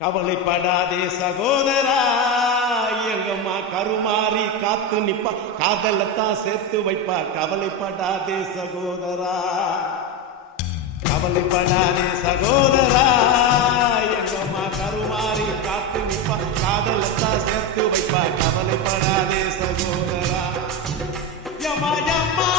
கவலைப்படாதே சகோதரா, எங்கம்மா கருமாறி காத்து நிப்பா, காதலத்தான் சேர்த்து வைப்பா. கவலைப்படாதே சகோதரா, கவலைப்படாதே சகோதரா, எங்கம்மா கருமாறி காத்து நிப்பா, காதலத்தான் சேர்த்து வைப்பா. கவலைப்படாதே சகோதரா. யம்மா யம்மா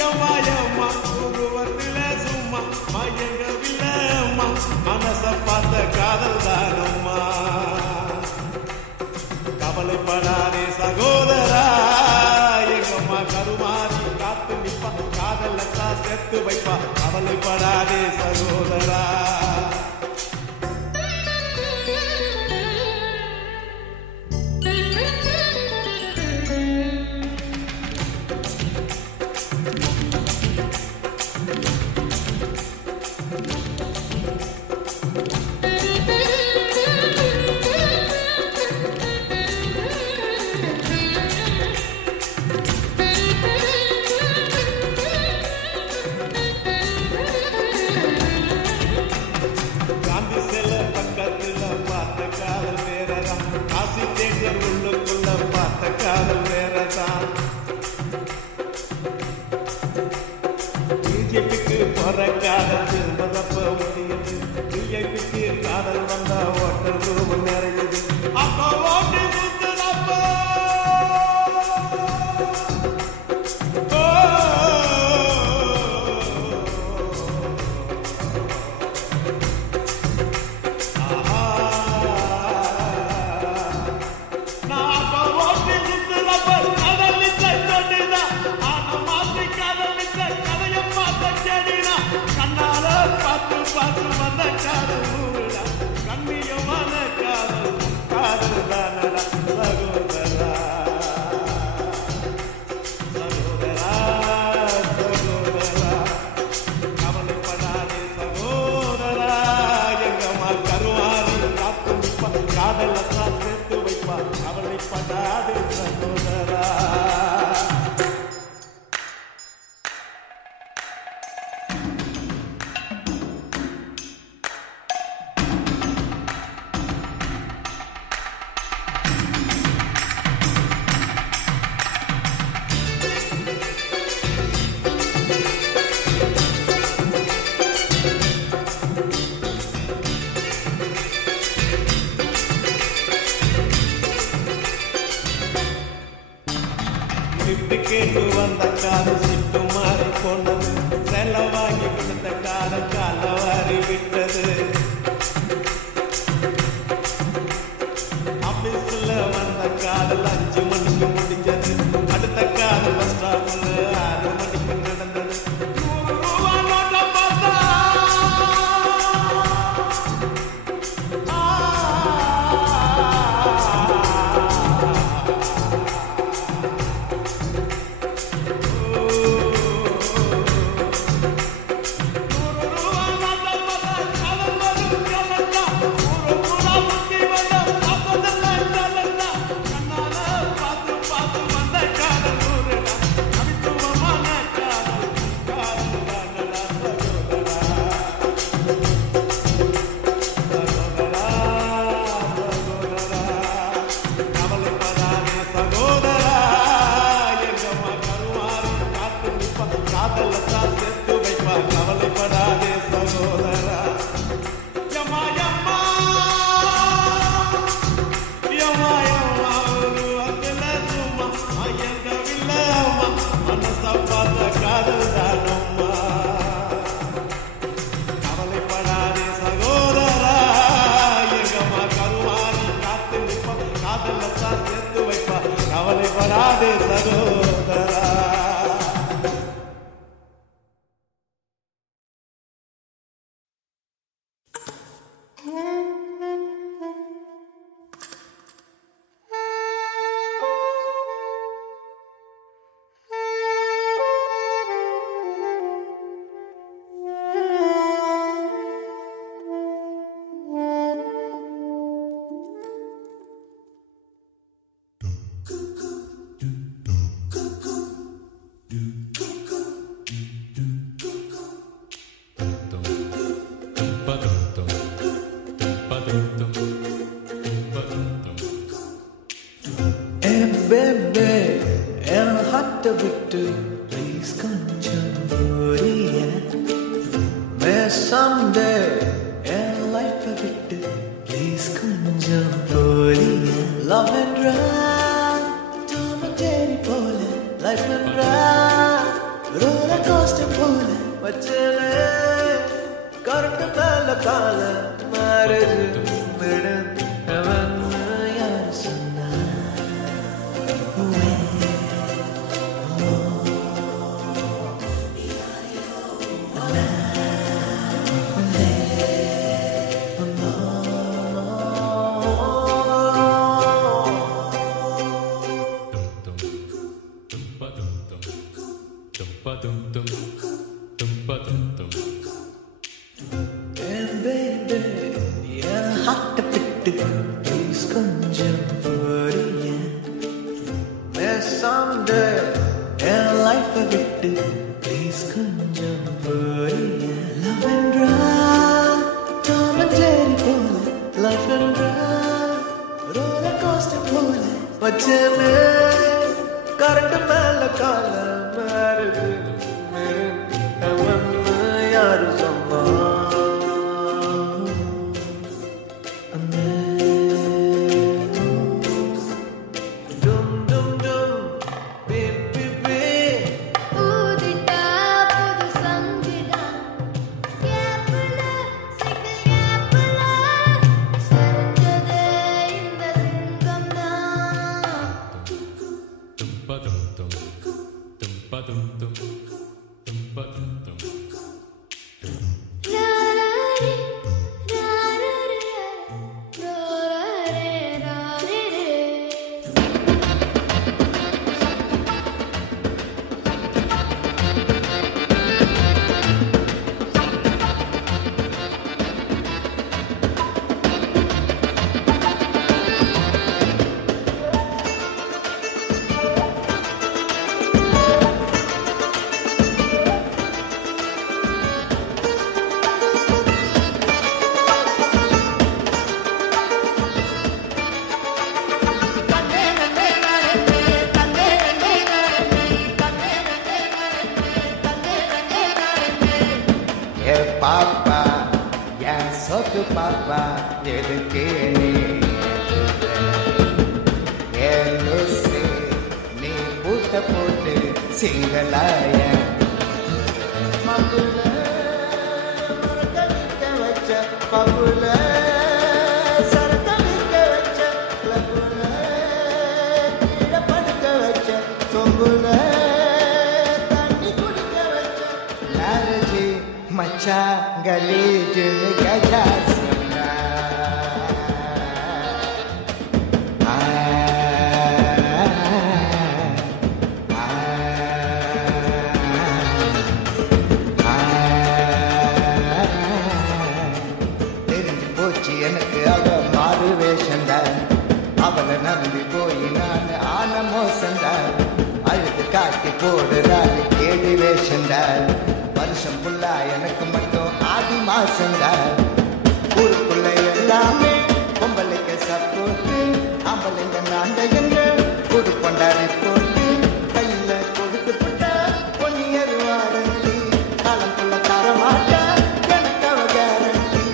யம்மா யம்மா உருவத்தில சும்மா மயங்கவில்லை அம்மா, மனச பார்த்த காதல் தானம்மா. கவலைப்படாதே சகோதரா, எங்கம்மா கருமாறி காத்து நிப்பா, காதலத்தான் சேர்த்து வைப்பா. கவலைப்படாதே சகோதரா. உள்ளுக்குள்ள பார்த்த காதல் வேறதான். பிஜேபிக்கு போற காதல் திரும்பதப்ப முடியுது, பிஜேபிக்கு காதல் வந்தா ஓட்டல் ரூம் நிறையுது. அப்போ ஓட்டி சுத்துறப்ப பார்த்து வந்த காதல் ஊருடா, கண்ணியமான காதல் காதல் தானடா சகோதரா. சகோதரா சகோதரா, கவலைப்படாதே சகோதரா, எங்கம்மா கருமாறி காத்து நிப்பா, காதலத்தான் சேர்த்து வைப்பா. கவலைப்படாதே சகோதரா. கேட்டு வந்த காதல் சிட்டு மாறி போனது, செலவாங்கி கொடுத்த காதல் காலவாரி விட்டது. ஆபீஸ்ல வந்த காதல் 5 மணிக்கு முடிஞ்சது, அடுத்த காதல் பஸ் ஸ்டாப்ல 6 மணிக்கு நடந்தது. 100 ரூபா நோட்டை பார்த்தா காதலத்தான் சேர்த்து வைப்பா. கவலைப்படாதே சகோதரா. யம்மா யம்மா யம்மா யம்மா உருவத்தில சும்மா மயங்கவில்லை அம்மா, மனச பார்த்த காதல் தானம்மா. கவலைப்படாதே சகோதரா, எங்கம்மா கருமாறி காத்து நிப்பா, காதலத்தான் சேர்த்து வைப்பா. கவலைப்படாதே சகோதரா. ஹார்ட்ட விட்டு ப்ளீஸ் கொஞ்சம் புரிய someday என் லைஃபை விட்டு ப்ளீஸ் கொஞ்சம் புரிய love and run Tom and Jerry போல life and run roller coaster போல வச்சலே கரண்ட் மேல கால மேரேஜ் விடும் யார் சொன்னா கரண்ட் மேல கால மாறுது யாரு சொன்னா பாப்பா என் சொத்து பாப்பா எதுக்கு நீ நீ பூட்ட போட்டு சிங்களாய மப்புல மரக்கடிக்க வச்ச பப்புல சரக்கடிக்க வச்ச லப்புல கீழே படுக்க வச்ச சொம்புல தண்ணி குடிக்க வச்ச லாரஜி மச்சா गलीजन गजा सुना தெரிஞ்சு போச்சு எனக்கு அவ மாறு வேஷந்தான் அவளை நம்பி போய் நான் ஆன மோசந்தான் அழுது காட்டி போடுறாள் கேடி வேஷந்தான் வருஷம் புல்லா எனக்கு மட்டும் ஆடி மாசங்க ஊருக்குள்ள எல்லாமே பொம்பளைக்கு சப்போட்டு அவளைங்க நாண்டைங்க ஒரு கொண்டாடி போட்டு கையில கொடுத்து போட்ட பொன்னியர் வாரண்டி காலம் புள்ள தர மாட்டா எனக்கு அவ கேரண்டி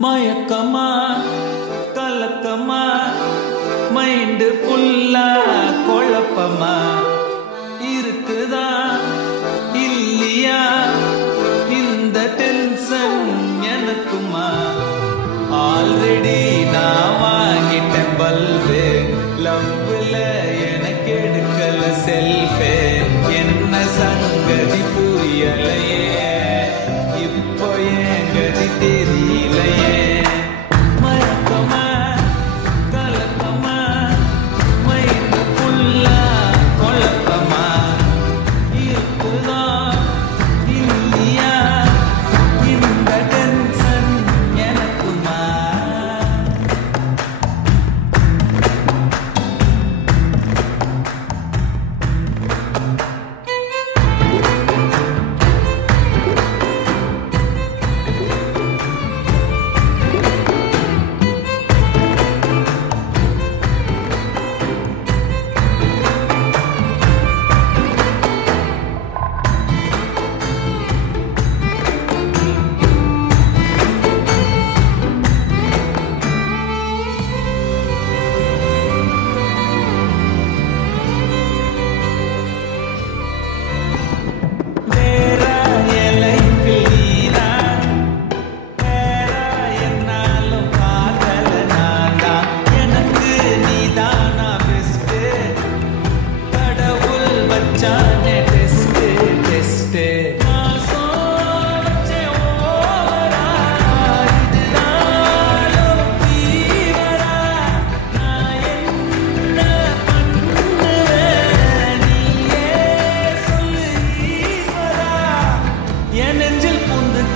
மயக்கமா கலக்கமா மைண்டு ஃபுல்லா குழப்பமா இருக்குதா இல்லையா இந்த டென்ஷன் எனக்குமா ஆல்ரெடி நான் வாங்கிட்டேன் பல்பு லவ்ல எனக்கு எடுக்கல செல்ஃபே என்ன சங்கதி புரியலையே இப்போ என் கதி தெரியலையே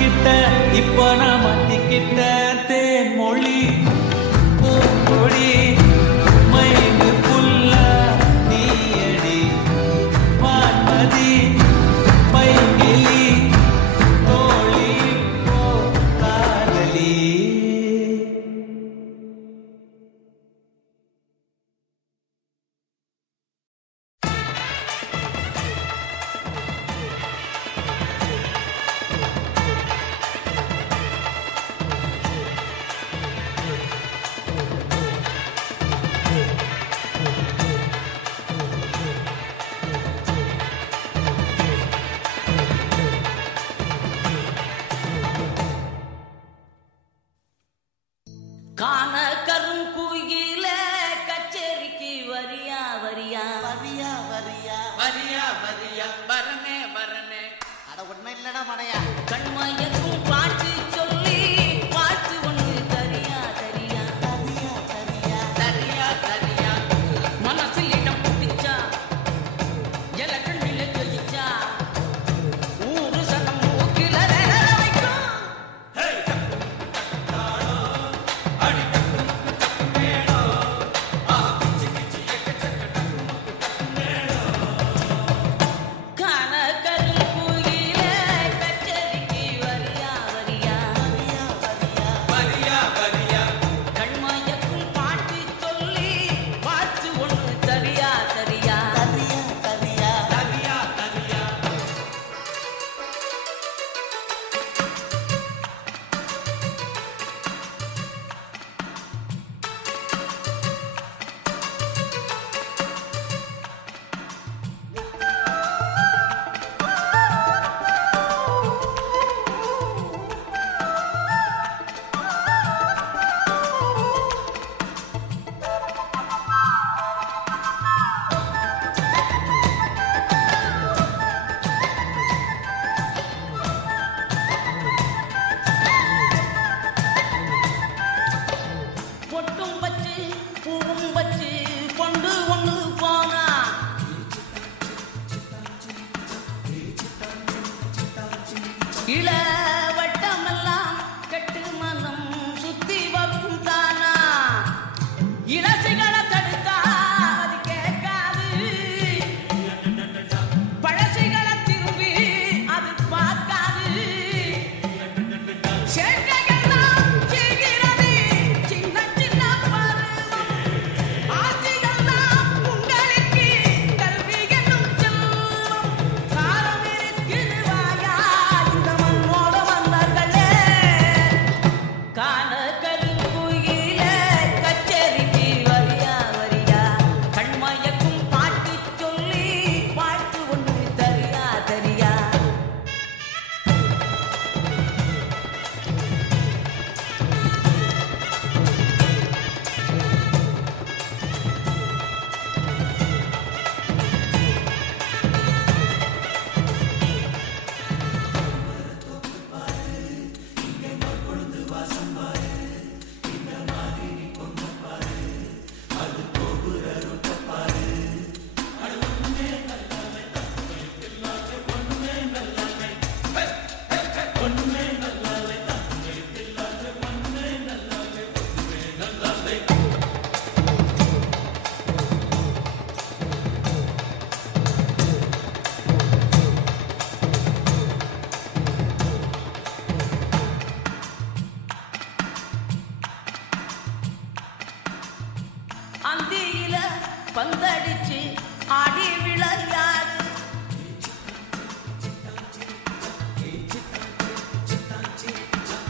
கிட்ட இப்ப நான் மாட்டிக்கிட்ட தேன் மொழி பூங்கொடி மைண்டு புல்லா நீயடி வான்மதி பைங்கிலி தோழி போ காதலி. காண கருங்குயில கச்சேரிக்கு வரியா வரியா வரியா வரியா வரியா வரியா வரனே வரனே அட உண்மை இல்லடா மடையா கண்மயக்கும் பாட்டு சொல்லி பாட்டு ஒன்று தரியா தரியா தரியா தரியா தரியா தரியா மனசில் இடம் பிடிச்சா எல கண்ணில ஜெயிச்சா ஊரு சனம் மூக்கில வைக்கும் காண கருங்குயில கச்சேரிக்கு வரியா வரியா வரியா வரியா கண்மயக்கும் பாட்டு சொல்லி பாட்டு ஒன்று தரியா தரியா தரியா தரியா தரியா தரியா பொட்டும் வச்சு பூவும் வச்சு கொண்டு ஒன்று போனா இள வட்டமெல்லாம் கெட்டு மனம் சுத்தி வரும் தானா இளசிகளை தடுத்தா அது கேட்காது பழசிகளை திரும்பி அது பார்க்காது சேட்டையெல்லாம் செய்கிறது சின்ன சின்ன பருவம் ஆசையெல்லாம் உங்களுக்கு கல்வி என்னும் செல்வம் காலம் இருக்குது வாயா இந்த மண்ணோட வந்தார்களே காண கருங்குயில கச்சேரிக்கு வரியா வரியா கண்மயக்கும் பாட்டு சொல்லி பாட்டு ஒன்று தரியா தரியா அந்தியில பந்தடிச்சு ஆடி விளையாடு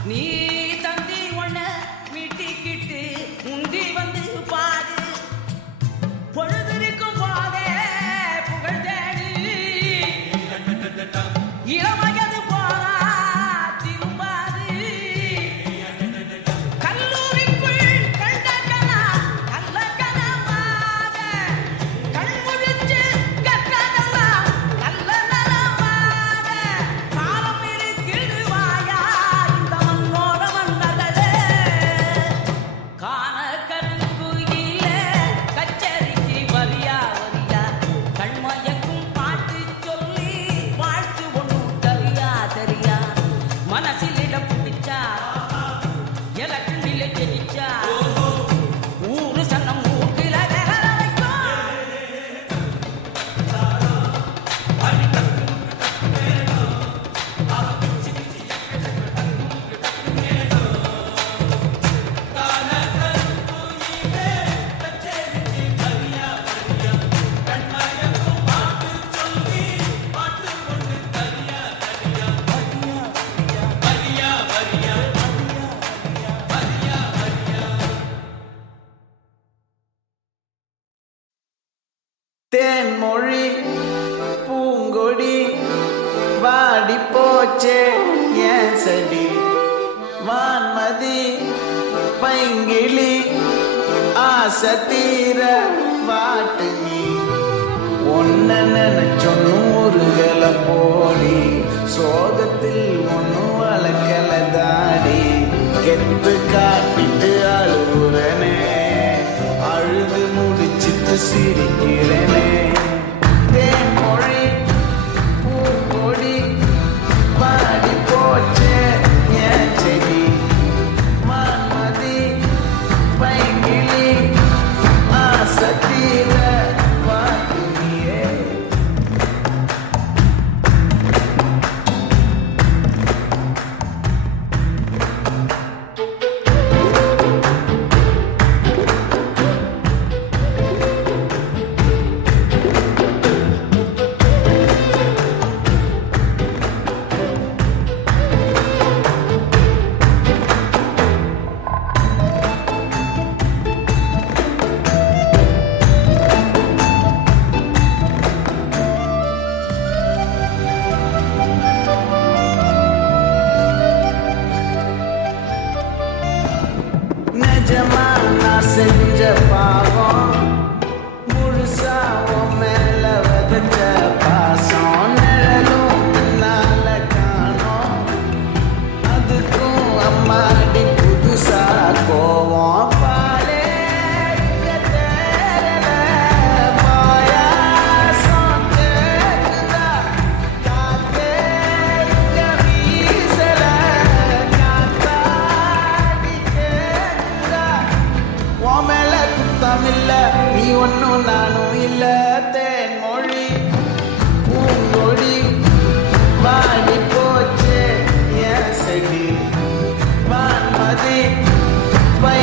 நீ தந்தி ஒண்ண மீட்டிக்கிட்டு முந்தி வந்து பாடு பொழுதிருக்கும் போதே புகழ் தேடு இளவயது போனா திரும்பாது கல்லூரிக்குள் கண்ட கனா நல்ல கனவாக கண்முழிச்சு கற்றதெல்லாம் நல்ல நலமாக காலம் இருக்குது வாயா இந்த மண்ணோட வந்ததே காண கருங்குயில கச்சேரிக்கு வரியா வரியா கண்மயக்கும் பாட்டு சொல்லி வாழ்த்து ஒன்று தரியா தேன்மொழி பூங்கொடி வாடி போச்சே ஏன் செடி வான்மதி பைங்கிளி ஆசை தீர வாட்டு நீ ஒன்ன நினைச்சொன்னு ஊருகள போடி சோகத்தில் ஒன்னு வளர்க்கல தாடி கெத்து காட்டிட்டு அழுகுறனே அழுது முடிச்சிட்டு சிரிக்கிறனே தேன்மொழி பூங்கொடி பாடி போச்சே ஏன் செடி மான்மதி பைங்கிளி ஆசை தீர வாட்டு நீயே நிஜமா நான் செஞ்ச பாவம் முழுசா உன் மேல வதச்ச பாசம் நிழலும் பின்னால காணோம் அதுக்கும் அம்மாடி புதுசா கோவம் பாலே இங்க தேரல பாயாசம் கேக்குதா காத்தே இங்க வீசல காத்தாடி கேக்குதா உன் மேல குத்தமில்ல நீ ஒன்னும் நானும் இல்ல தேன்மொழி பூங்கொடி வாடி போச்சே ஏன் செடி வான்மதி பை